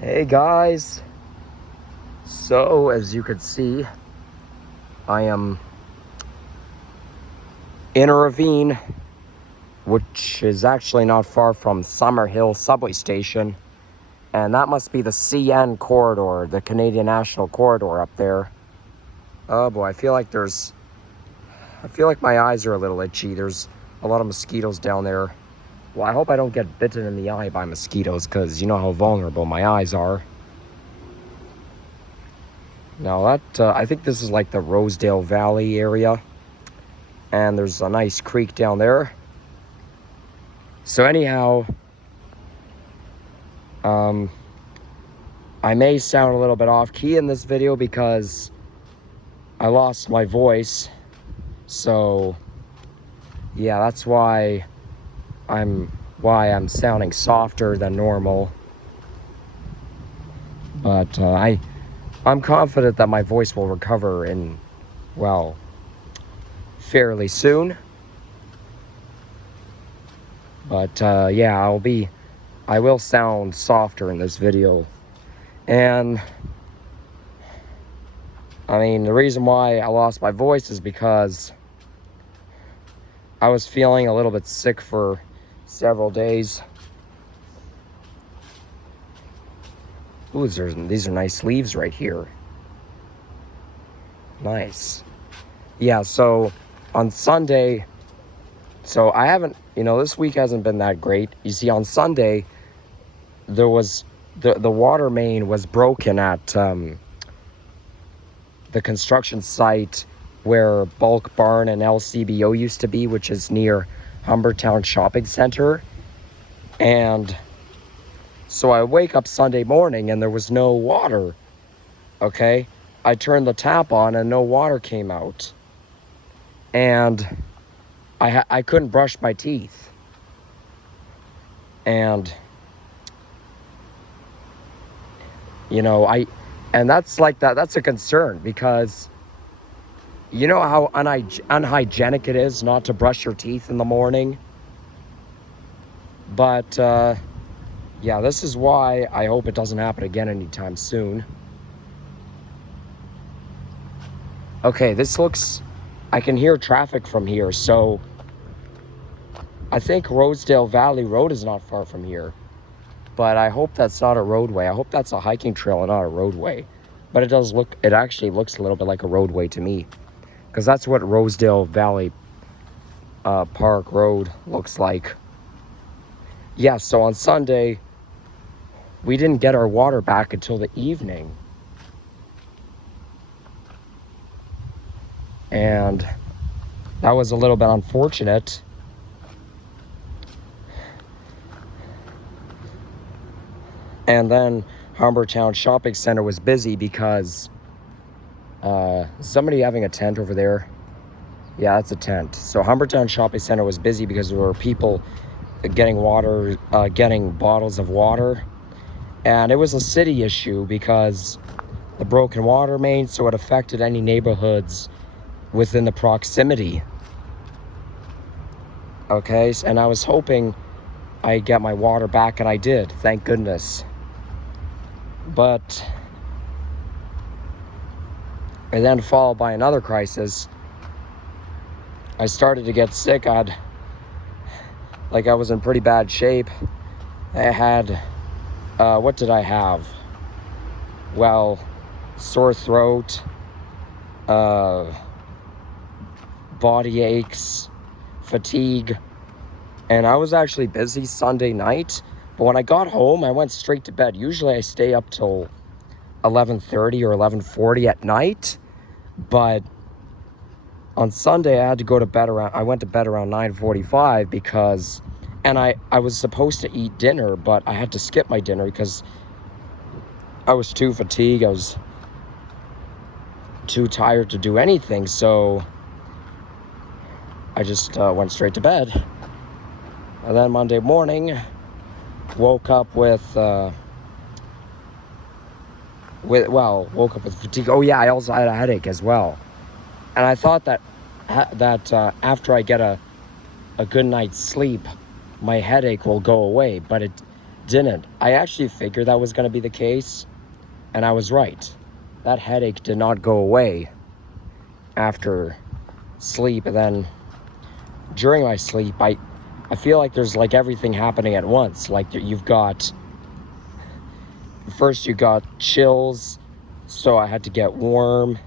Hey guys, so as you can see, I am in a ravine, which is actually not far from Summerhill subway station, and that must be the CN corridor, the Canadian National Corridor up there. Oh boy, I feel like my eyes are a little itchy. There's a lot of mosquitoes down there. Well, I hope I don't get bitten in the eye by mosquitoes, because you know how vulnerable my eyes are. Now I think this is like the Rosedale Valley area, and there's a nice creek down there. So anyhow, I may sound a little bit off key in this video because I lost my voice. So yeah, that's why I'm sounding softer than normal. But I'm confident that my voice will recover in, well, fairly soon. But yeah, I will sound softer in this video. And I mean, the reason why I lost my voice is because I was feeling a little bit sick for several days. Ooh, these are nice leaves right here. Nice. Yeah, so on Sunday, so I haven't, this week hasn't been that great. You see, on Sunday, there was, the water main was broken at the construction site where Bulk Barn and LCBO used to be, which is near Humbertown Shopping Center. And so I wake up Sunday morning and there was no water, okay? I turned the tap on and no water came out. And I couldn't brush my teeth. And, and that's a concern, because you know how unhygienic it is not to brush your teeth in the morning? But, yeah, this is why I hope it doesn't happen again anytime soon. Okay, I can hear traffic from here, so I think Rosedale Valley Road is not far from here. But I hope that's not a roadway. I hope that's a hiking trail and not a roadway. But it actually looks a little bit like a roadway to me, because that's what Rosedale Valley Park Road looks like. Yeah, so on Sunday, we didn't get our water back until the evening. And that was a little bit unfortunate. And then Humbertown Shopping Center was busy because somebody having a tent over there. Yeah, that's a tent. So Humbertown Shopping Center was busy because there were people getting bottles of water. And it was a city issue because the broken water main, so it affected any neighborhoods within the proximity. Okay, and I was hoping I'd get my water back, and I did, thank goodness. But, and then followed by another crisis. I started to get sick. I was in pretty bad shape. I had, what did I have? Well, sore throat, body aches, fatigue, and I was actually busy Sunday night. But when I got home, I went straight to bed. Usually I stay up till 11:30 or 11:40 at night, but on Sunday I went to bed around 9:45 because, and I was supposed to eat dinner, but I had to skip my dinner because I was too fatigued. I was too tired to do anything, so I just went straight to bed. And then Monday morning, woke up with fatigue. Oh yeah, I also had a headache as well. And I thought that after I get a good night's sleep, my headache will go away, but didn't. I actually figured that was going to be the case, and I was right. That headache did not go away after sleep, and then during my sleep, I feel like there's like everything happening at once. Like you've got, first you got chills, so I had to get warm,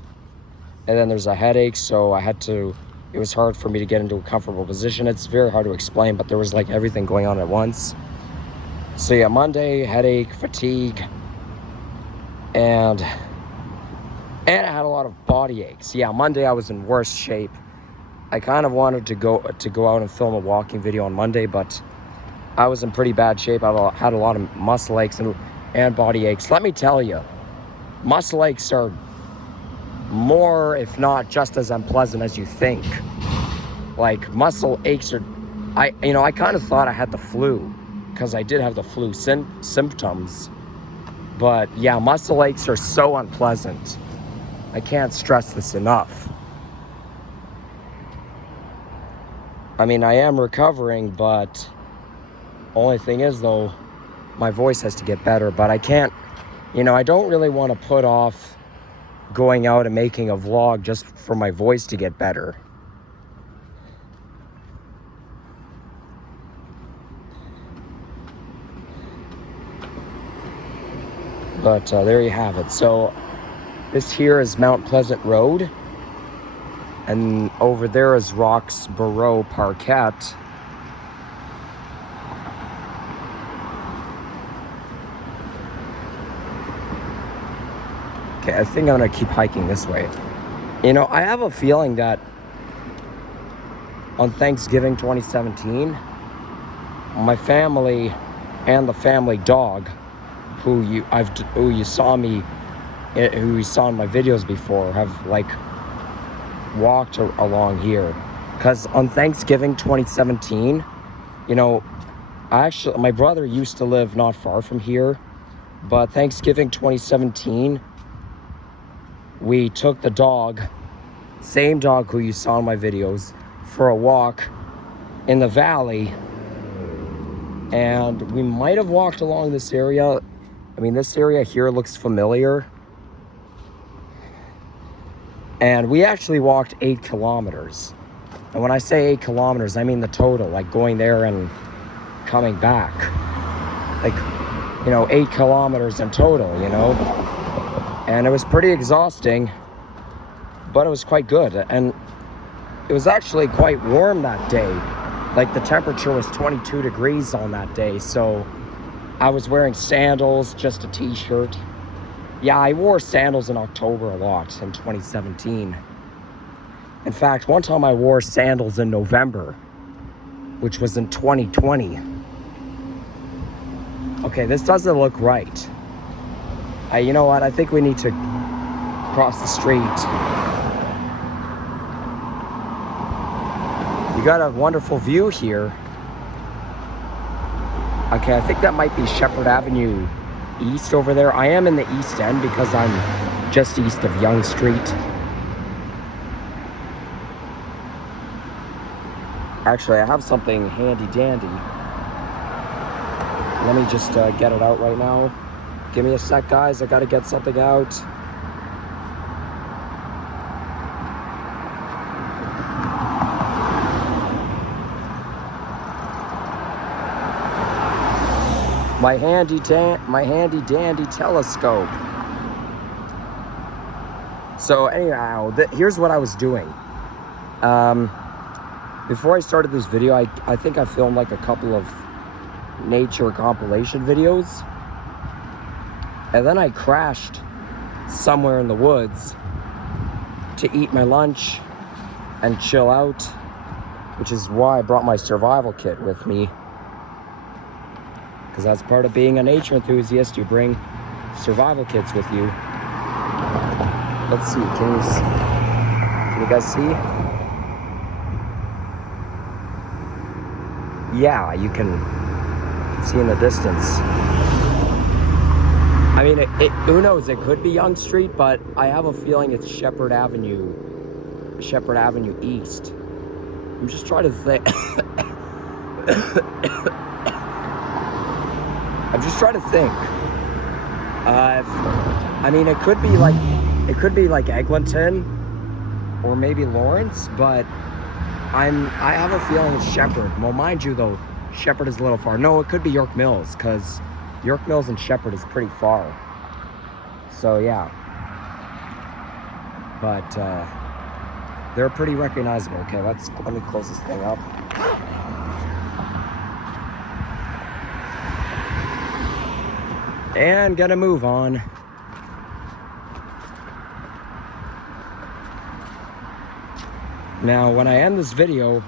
and then there's a headache, so it was hard for me to get into a comfortable position. It's very hard to explain, but there was like everything going on at once. So yeah, Monday, headache, fatigue, and I had a lot of body aches. Yeah, Monday I was in worse shape. I kind of wanted to go out and film a walking video on Monday, but I was in pretty bad shape. I had a lot of muscle aches and body aches. Let me tell you, muscle aches are more, if not just as unpleasant as you think. Like muscle aches are, I kind of thought I had the flu because I did have the flu symptoms. But yeah, muscle aches are so unpleasant. I can't stress this enough. I mean, I am recovering, but only thing is though, my voice has to get better, but I can't, I don't really want to put off going out and making a vlog just for my voice to get better. But there you have it. So this here is Mount Pleasant Road, and over there is Roxborough Parquet. Okay, I think I'm gonna keep hiking this way. I have a feeling that on Thanksgiving 2017, my family and the family dog, who you saw in my videos before, have like walked along here. Because on Thanksgiving 2017, my brother used to live not far from here, but Thanksgiving 2017, we took the dog, same dog who you saw in my videos, for a walk in the valley, and we might have walked along this area. I mean, this area here looks familiar. And we actually walked 8 kilometers. And when I say 8 kilometers, I mean the total, like going there and coming back. Like, 8 kilometers in total, And it was pretty exhausting, but it was quite good. And it was actually quite warm that day. Like the temperature was 22 degrees on that day, so I was wearing sandals, just a t-shirt. Yeah, I wore sandals in October a lot in 2017. In fact, one time I wore sandals in November, which was in 2020. Okay, this doesn't look right. You know what? I think we need to cross the street. You got a wonderful view here. Okay, I think that might be Shepherd Avenue East over there. I am in the East End because I'm just east of Yonge Street. Actually, I have something handy dandy. Let me just get it out right now. Give me a sec, guys. I gotta get something out. My handy dandy telescope. So anyhow, here's what I was doing. Before I started this video, I think I filmed like a couple of nature compilation videos. And then I crashed somewhere in the woods to eat my lunch and chill out, which is why I brought my survival kit with me. Because that's part of being a nature enthusiast. You bring survival kits with you. Let's see, can you guys see? Yeah, you can see in the distance. I mean, who knows, it could be Yonge Street, but I have a feeling it's Shepherd Avenue East. I'm just trying to think. I'm just trying to think. I mean, it could be like Eglinton or maybe Lawrence, but I have a feeling it's Shepherd. Well, mind you though, Shepherd is a little far. No, it could be York Mills, because York Mills and Shepherd is pretty far. So yeah, but they're pretty recognizable. Okay, let me close this thing up. And gonna move on. Now, when I end this video,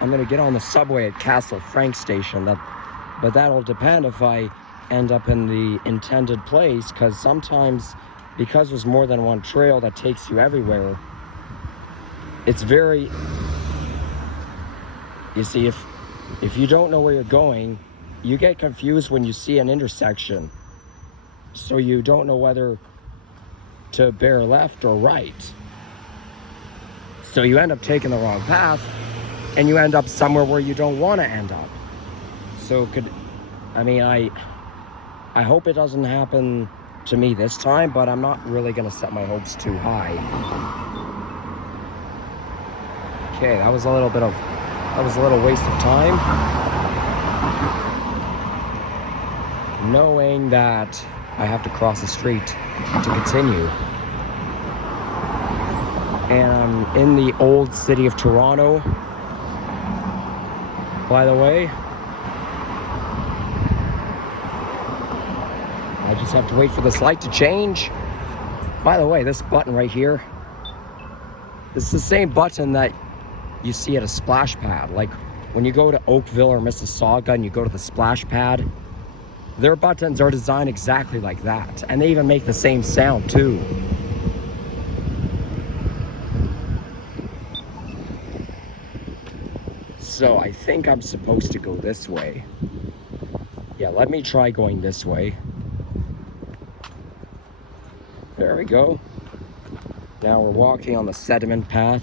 I'm gonna get on the subway at Castle Frank Station. But that'll depend if I end up in the intended place, because sometimes, because there's more than one trail that takes you everywhere, it's very, you see, if you don't know where you're going, you get confused when you see an intersection. So you don't know whether to bear left or right. So you end up taking the wrong path, and you end up somewhere where you don't want to end up. So I hope it doesn't happen to me this time, but I'm not really gonna set my hopes too high. Okay, that was a little waste of time. Knowing that I have to cross the street to continue. And I'm in the old city of Toronto, by the way. I just have to wait for this light to change. By the way, this button right here, this is the same button that you see at a splash pad. Like when you go to Oakville or Mississauga and you go to the splash pad, their buttons are designed exactly like that. And they even make the same sound too. So I think I'm supposed to go this way. Yeah, let me try going this way. There we go. Now we're walking on the sediment path.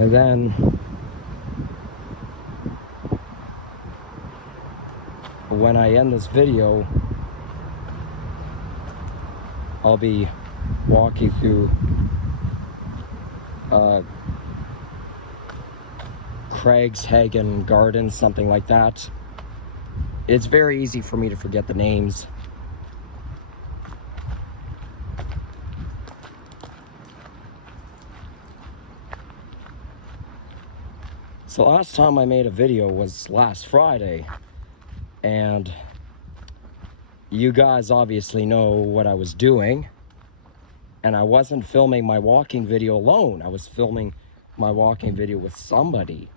And then when I end this video, I'll be walking through Craigleigh Gardens, something like that. It's very easy for me to forget the names. So last time I made a video was last Friday, and you guys obviously know what I was doing. And I wasn't filming my walking video alone. I was filming my walking video with somebody.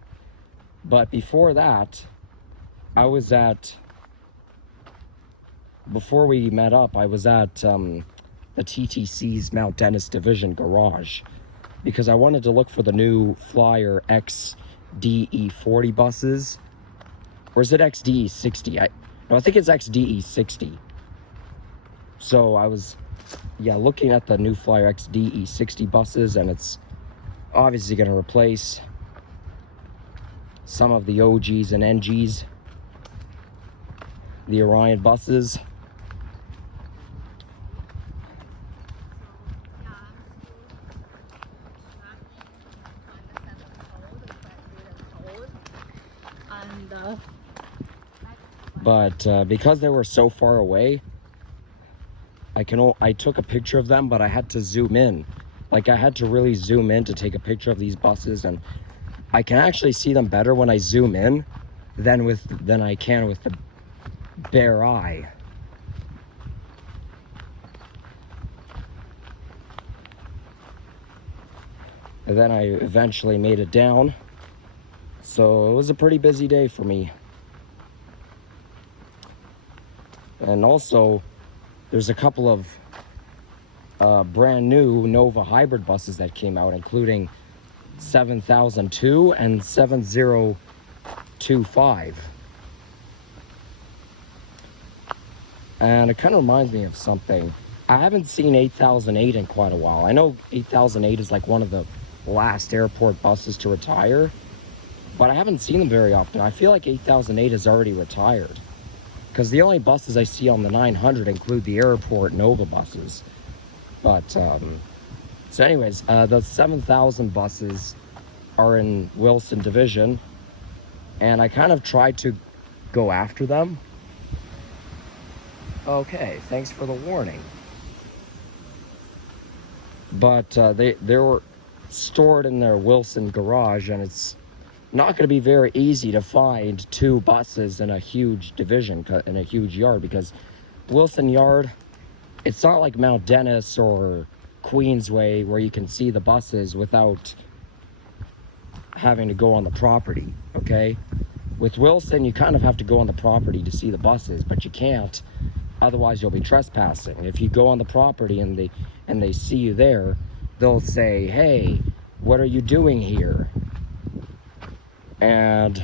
But before that, before we met up, I was at the TTC's Mount Dennis Division garage, because I wanted to look for the new Flyer XDE40 buses. Or is it XDE60? No, I think it's XDE60. So I was, looking at the new Flyer XDE60 buses, and it's obviously going to replace some of the OGs and NGs, the Orion buses. But because they were so far away, I took a picture of them, but I had to zoom in. Like, I had to really zoom in to take a picture of these buses, and I can actually see them better when I zoom in than I can with the bare eye. And then I eventually made it down. So it was a pretty busy day for me. And also, there's a couple of brand new Nova hybrid buses that came out, including 7002 and 7025. And it kind of reminds me of something. I haven't seen 8008 in quite a while. I know 8008 is like one of the last airport buses to retire, but I haven't seen them very often. I feel like 8008 is already retired, because the only buses I see on the 900 include the airport Nova buses. But, so anyways, the 7000 buses are in Wilson Division, and I kind of tried to go after them. Okay, thanks for the warning. But they were stored in their Wilson garage, and it's not going to be very easy to find two buses in a huge division, in a huge yard, because Wilson Yard, it's not like Mount Dennis or Queensway where you can see the buses without having to go on the property, okay? With Wilson, you kind of have to go on the property to see the buses, but you can't, otherwise you'll be trespassing. If you go on the property and they see you there, they'll say, hey, what are you doing here? And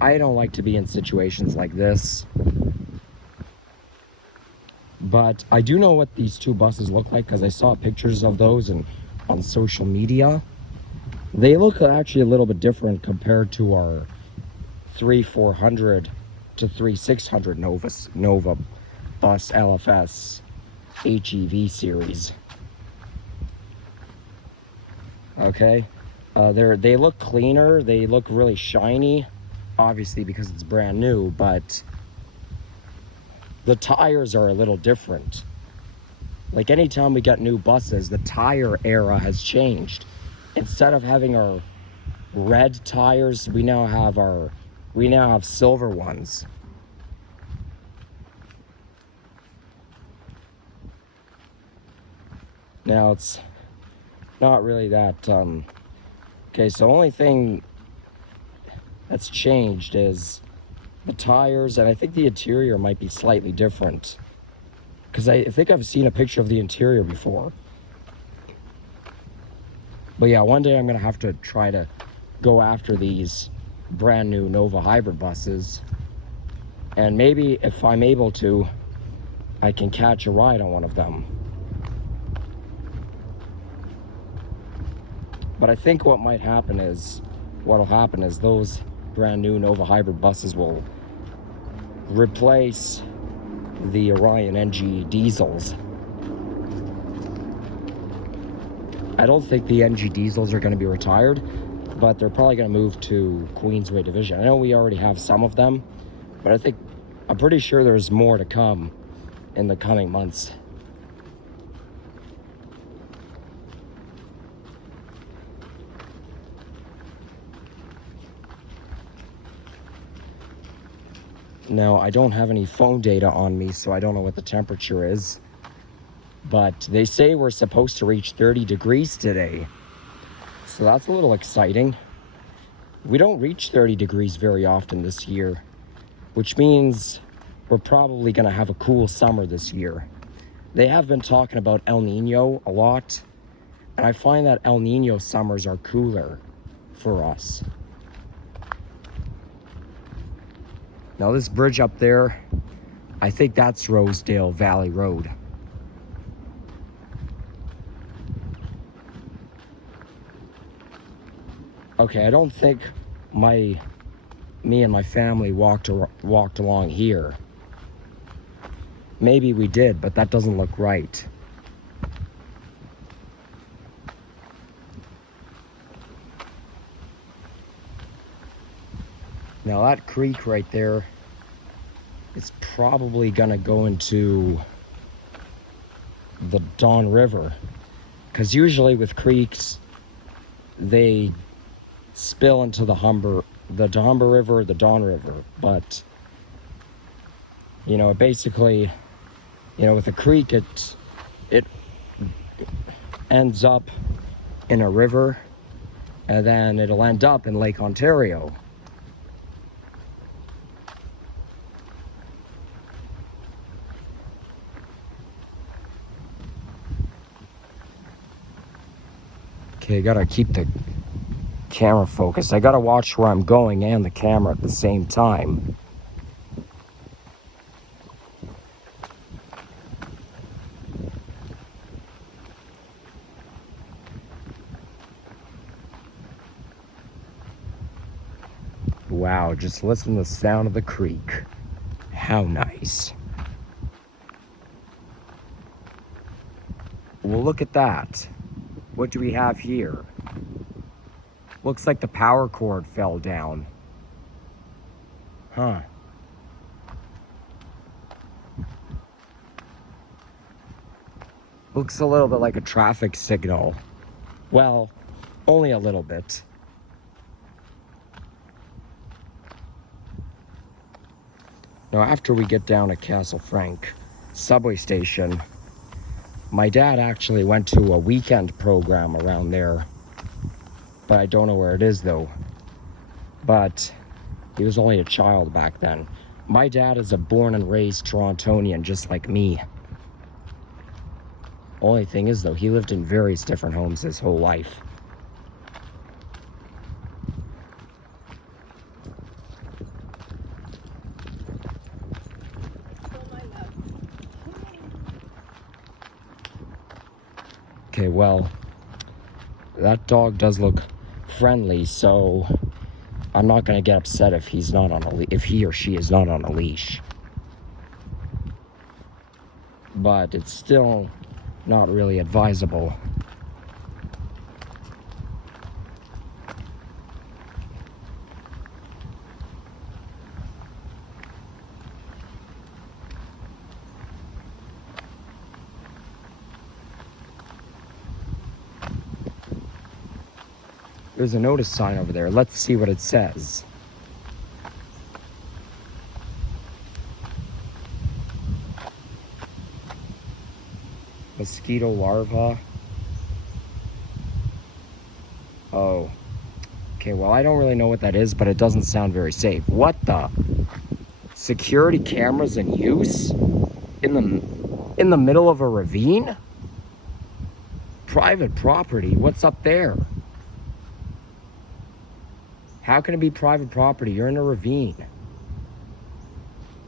I don't like to be in situations like this. But I do know what these two buses look like, because I saw pictures of those on social media. They look actually a little bit different compared to our 3400 to 3600 Nova bus LFS HEV series. Okay, they look cleaner, they look really shiny, obviously because it's brand new, but the tires are a little different. Like anytime we get new buses, the tire era has changed. Instead of having our red tires, we now have silver ones. Now it's not really that okay, so the only thing that's changed is the tires, and I think the interior might be slightly different, because I think I've seen a picture of the interior before. But yeah, one day I'm gonna have to try to go after these brand new Nova hybrid buses, and maybe if I'm able to, I can catch a ride on one of them. But I think what'll happen is those brand new Nova hybrid buses will replace the Orion NG diesels. I don't think the NG diesels are going to be retired, but they're probably going to move to Queensway Division. I know we already have some of them, but I'm pretty sure there's more to come in the coming months. Now, I don't have any phone data on me, so I don't know what the temperature is. But they say we're supposed to reach 30 degrees today. So that's a little exciting. We don't reach 30 degrees very often this year, which means we're probably going to have a cool summer this year. They have been talking about El Nino a lot, and I find that El Nino summers are cooler for us. Now this bridge up there, I think that's Rosedale Valley Road. Okay, I don't think me and my family walked along here. Maybe we did, but that doesn't look right. Now that creek right there, it's probably gonna go into the Don River, because usually with creeks, they spill into the Humber River, the Don River. But basically, with a creek, it ends up in a river, and then it'll end up in Lake Ontario. Okay, I gotta keep the camera focused. I gotta watch where I'm going and the camera at the same time. Wow, just listen to the sound of the creek. How nice. Well, look at that. What do we have here? Looks like the power cord fell down. Huh. Looks a little bit like a traffic signal. Well, only a little bit. Now, after we get down at Castle Frank subway station, my dad actually went to a weekend program around there, but I don't know where it is though. But he was only a child back then. My dad is a born and raised Torontonian, just like me. Only thing is though, he lived in various different homes his whole life. Okay, well, that dog does look friendly, so I'm not gonna get upset if he's not on a if he or she is not on a leash. But it's still not really advisable. There's a notice sign over there. Let's see what it says. Mosquito larva. Oh. Okay, well, I don't really know what that is, but it doesn't sound very safe. What the? Security cameras in use? In the middle of a ravine? Private property? What's up there? How can it be private property? You're in a ravine.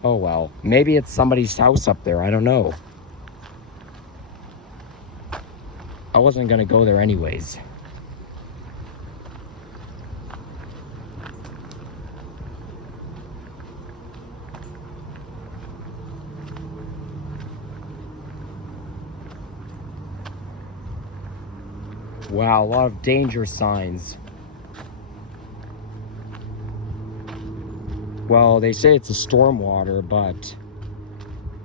Oh well, maybe it's somebody's house up there. I don't know. I wasn't gonna go there anyways. Wow, a lot of danger signs. Well, they say it's a stormwater, but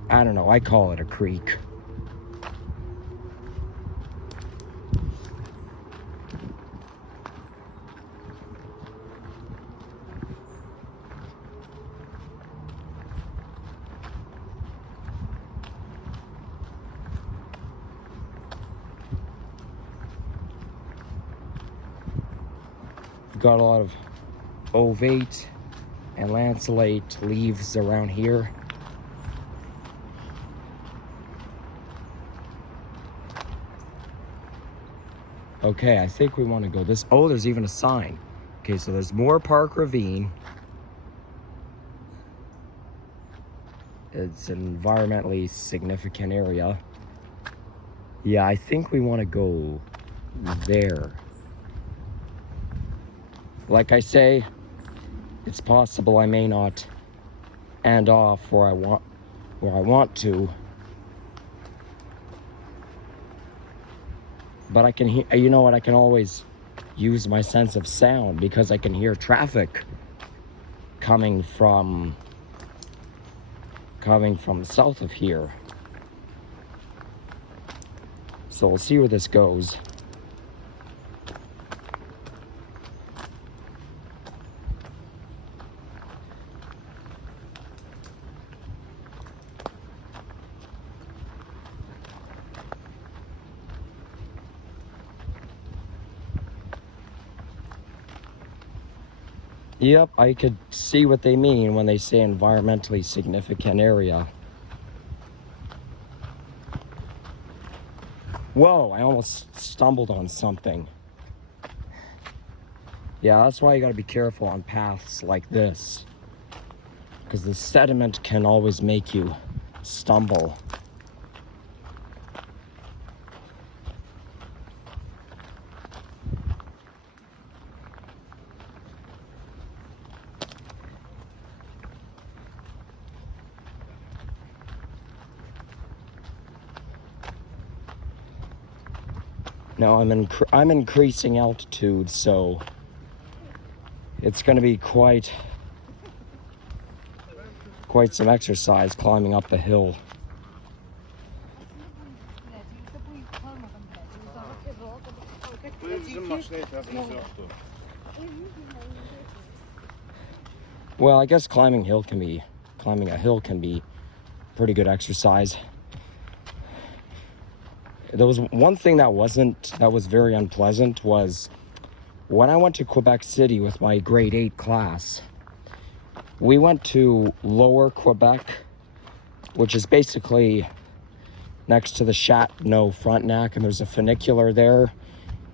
I don't know, I call it a creek. We've got a lot of ovate and lanceolate leaves around here. Okay, I think we want to go this. Oh, there's even a sign. Okay, so there's Moore Park Ravine. It's an environmentally significant area. Yeah, I think we want to go there. Like I say, it's possible I may not end off where I want to. But I can hear, you know what, I can always use my sense of sound because I can hear traffic coming from south of here. So we'll see where this goes. Yep, I could see what they mean when they say environmentally significant area. Whoa, I almost stumbled on something. Yeah, that's why you gotta be careful on paths like this, because the sediment can always make you stumble. Now I'm increasing altitude, so it's going to be quite some exercise climbing up the hill. Well, I guess climbing a hill can be pretty good exercise. There was one thing that was very unpleasant was when I went to Quebec City with my grade 8 class. We went to Lower Quebec, which is basically next to the Châteauneuf-Frontenac, and there's a funicular there,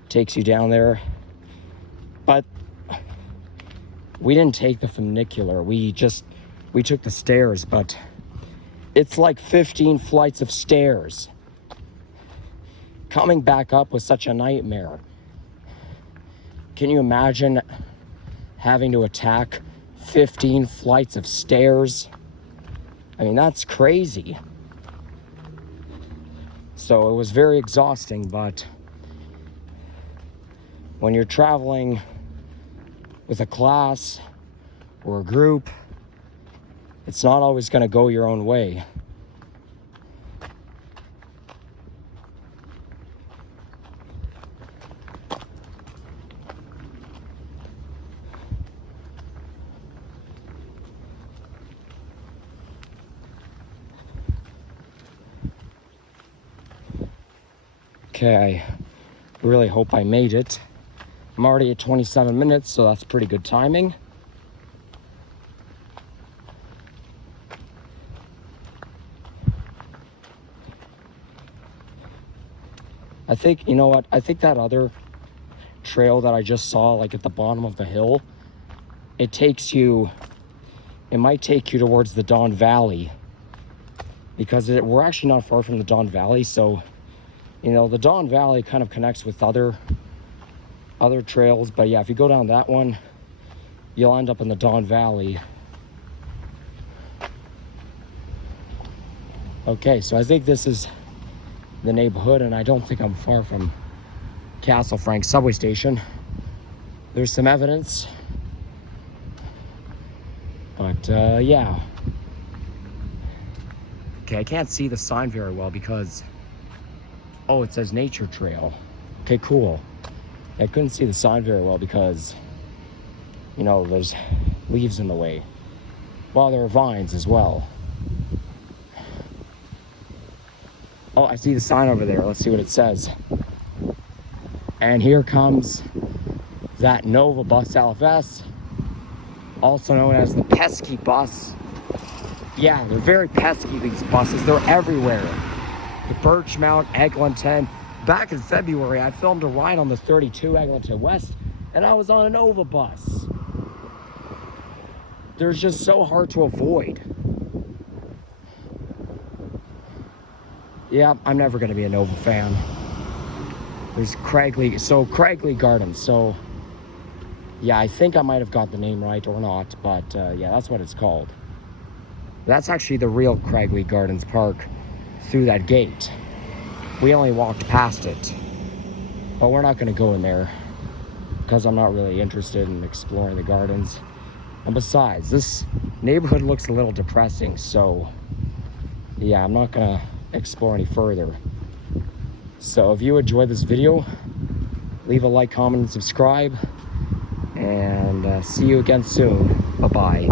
takes you down there. But we didn't take the funicular, we took the stairs, but it's like 15 flights of stairs. Coming back up was such a nightmare. Can you imagine having to attack 15 flights of stairs? I mean, that's crazy. So it was very exhausting, but when you're traveling with a class or a group, it's not always going to go your own way. Okay, I really hope I made it. I'm already at 27 minutes, so that's pretty good timing. I think, you know what, I think that other trail that I just saw, like at the bottom of the hill, it might take you towards the Don Valley, because we're actually not far from the Don Valley, so you know, the Don Valley kind of connects with other trails, but yeah, if you go down that one, you'll end up in the Don Valley. Okay, so I think this is the neighborhood, and I don't think I'm far from Castle Frank subway station. There's some evidence, but yeah. Okay, I can't see the sign very well because, oh, it says nature trail. Okay, cool. I couldn't see the sign very well because, you know, there's leaves in the way. Well, there are vines as well. Oh, I see the sign over there. Let's see what it says. And here comes that Nova Bus LFS, also known as the pesky bus. Yeah, they're very pesky, these buses. They're everywhere. The Birchmount, Eglinton. Back in February, I filmed a ride on the 32 Eglinton West, and I was on a Nova bus. They're just so hard to avoid. Yeah, I'm never going to be a Nova fan. There's Craigleigh Gardens. So, yeah, I think I might have got the name right or not, but yeah, that's what it's called. That's actually the real Craigleigh Gardens Park through that gate. We only walked past it, but we're not going to go in there because I'm not really interested in exploring the gardens. And besides, this neighborhood looks a little depressing, so yeah, I'm not going to explore any further. So if you enjoyed this video, leave a like, comment, and subscribe, and see you again soon. Bye-bye.